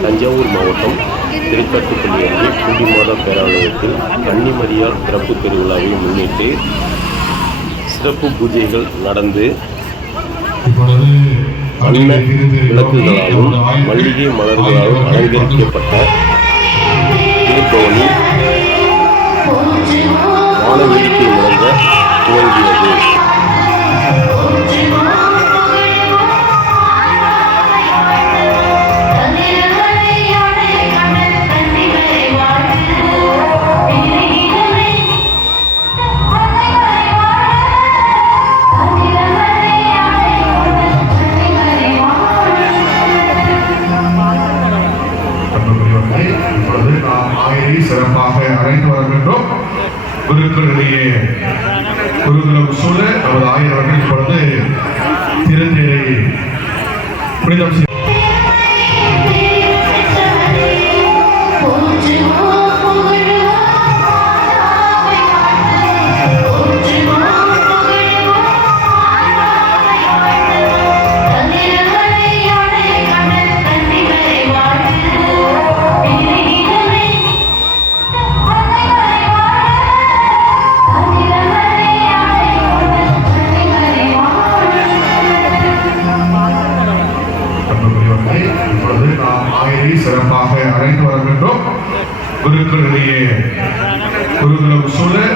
தஞ்சாவூர் மாவட்டம் திருக்காட்டுப்பள்ளி அருகே குண்டிமாதா பேராலயத்தில் கன்னிமரியால் சிறப்பு திருவிழாவை முன்னிட்டு சிறப்பு பூஜைகள் நடந்து வண்ண விளக்குகளாலும் மல்லிகை மலர்களாலும் அலங்கரிக்கப்பட்ட திருப்பவனி வான வேடிக்கை முழங்க துவங்கியது. நாம் சிறப்பாக அழைத்து வருகின்றோம். குருக்களிடையே குருகுலம் சூழ நமது ஆயரவர்கள் இப்பொழுது திருநீரை புனிதம்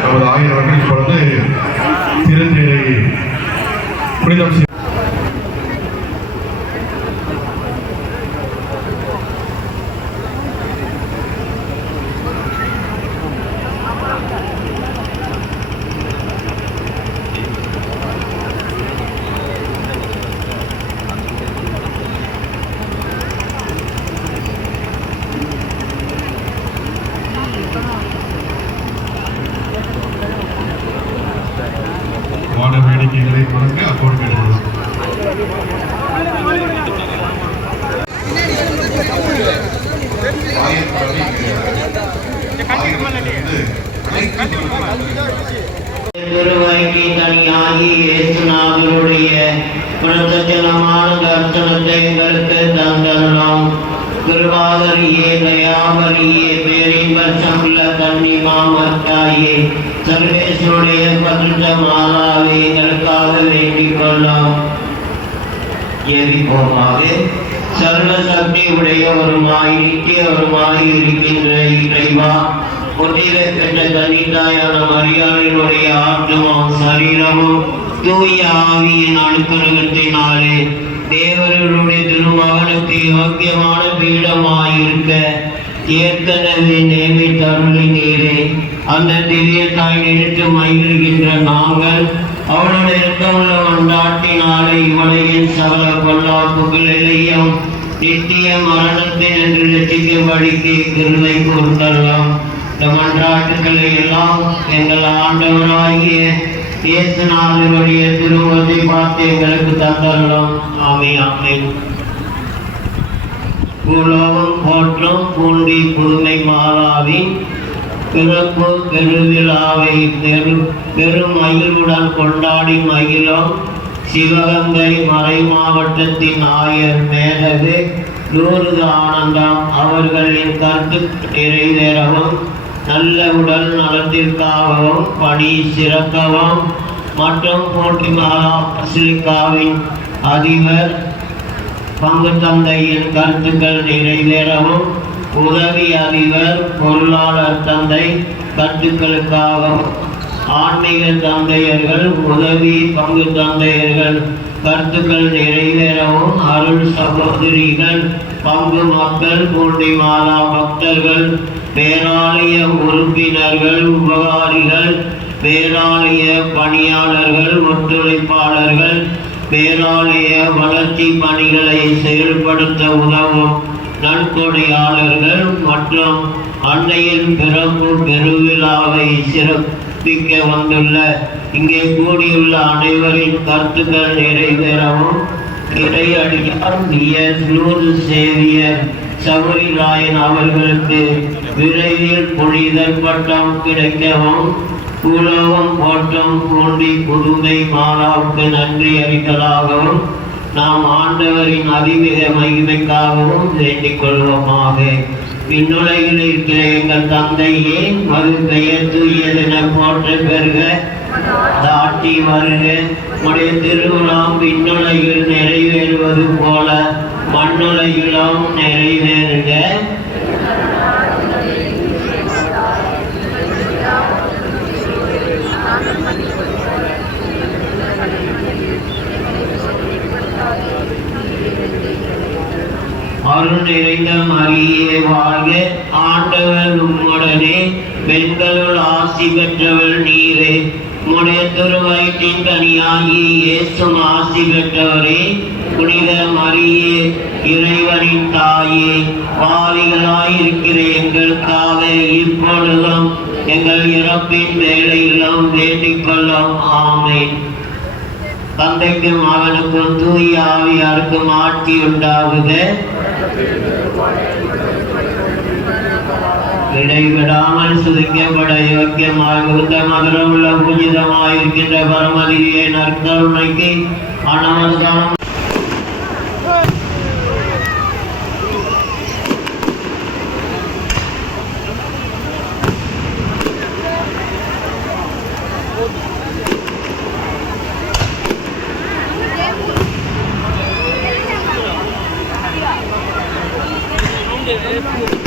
சூழ ஆயிரம் ஆயரவர்கள் பிறந்து திருநீரை புனிதம் வேடிக்கைகளை வழங்க அப்போது கேட்டுக்கொள்ளும் திருவங்கி தனியாகி இயேசுநாதனுடைய பிரதஜனமான தர்சனத்தை எங்களுக்கு தந்தருளோம் கிருபாகரியே தயாபரியே பேரின்பர் சமுள்ள கன்னிமாமத்தாயே சர்வேஸ்வருடைய பகிர்ந்த மாதாவே எங்களுக்காக வேண்டிக் சக்தி உடையவருமாய் நித்தியவருமாய் இருக்கின்ற இறைவா ஒன்றிலே பெற்ற கனிதாயான மரியாதையுடைய ஆத்மாவும் சரீரமும் தூய ஆவியின் அணுக்கருகத்தினாலே தேவர்களுடைய திருமகனுக்கு யோக்கியமான பீடமாயிருக்க ஏற்கனவே நியமித்தருளினீரே அந்த திவ்ய தாய் நினைத்து மகிழ்கின்ற நாங்கள் அவளுடைய இருக்கமுள்ள கொண்டாட்டினாலே இவளையின் சகல பொல்லாப்புகளிலையும் நித்திய மரணத்தின் என்று ரசிக்கும்படிக்கு கிருமை கொடுத்தல்லாம் இந்த மன்றாட்டுக்களை எல்லாம் எங்கள் ஆண்டவராகிய இயேசுநாதருடைய திருமுகத்தை பார்த்து எங்களுக்கு தந்தரலாம். ஆமே ஆமே பூலோகம் போற்றும் பூண்டி புதுமை மாலாவின் பிறப்பு பெருவிழாவை பெரு பெரும் மகிழ்வுடன் கொண்டாடி மகிழும் சிவகங்கை மறை மாவட்டத்தின் ஆயர் மேலகு லூர்து ஆனந்தம் அவர்களின் கருத்து நிறைவேறவும் நல்ல உடல் நலத்திற்காகவும் பணி சிறக்கவும் மற்றும் போட்டி மகாசிலிக்காவின் அதிபர் பங்கு தந்தையின் கருத்துக்கள் நிறைவேறவும் உதவி அதிபர் பொருளாளர் தந்தை கருத்துக்களுக்காகவும் ஆன்மீக தந்தையர்கள் உதவி பங்கு தந்தையர்கள் கருத்துக்கள் நிறைவேறவும் அருள் சகோதரிகள் பங்கு மக்கள் பூண்டி மாலா பக்தர்கள் பேராலய உறுப்பினர்கள் உபகாரிகள் பேராலய பணியாளர்கள் ஒத்துழைப்பாளர்கள் பேராலய வளர்ச்சி பணிகளை செயல்படுத்த உதவும். நன்கொடையாளர்கள் மற்றும் அன்னையின் பிறப்பு பெருவிழாவை சிறப்பிக்க வந்துள்ள இங்கே கூடியுள்ள அனைவரின் கருத்துக்கள் நிறைவேறவும். இறையடியார் எஸ். லூர்து சேவியர் சபரி ராயன் அவர்களுக்கு விரைவில் புனிதர் பட்டம் கிடைக்கவும் பூலோகம் போட்டம் தோன்றி புதுமை மாறாவுக்கு நன்றி அறிதலாகவும் நாம் ஆண்டவரின் அதிமிக மகிமைக்காகவும் வேண்டிக் கொள்வோமாக விண்ணுலகில் இருக்கிற எங்கள் தந்தையே மது பெயர் தூயதென போற்ற பெறுக. தாட்டி வருக. உடைய திருவிழாம் விண்ணுலகில் நிறைவேறுவது போல மண்ணுலகிலும் நிறைவேறுக. அருள் நிறைந்த மரியே வாழ்க ஆண்டவர் உம்முடனே பெண்களுள் ஆசி பெற்றவள் நீரே. உடைய திருவயிற்றின் கனியாகி இயேசும் ஆசி பெற்றவரே. புனித மரியே இறைவனின் தாயே பாவிகளாயிருக்கிற எங்களுக்காக இப்பொழுதும் எங்கள் இறப்பின் வேலையிலும் வேண்டிக் கொள்ளும் ஆமென். தந்தைக்கும் அவனுக்கும் தூய ஆவியாருக்கும் ஆட்சி உண்டாகுக. இடைவிடாமல் சுதிக்கப்பட யோக்கியமாக இந்த மதுரமுள்ள பூஜிதமாயிருக்கின்ற பரமதியை நற்கருணைக்கு அனவது Thank you.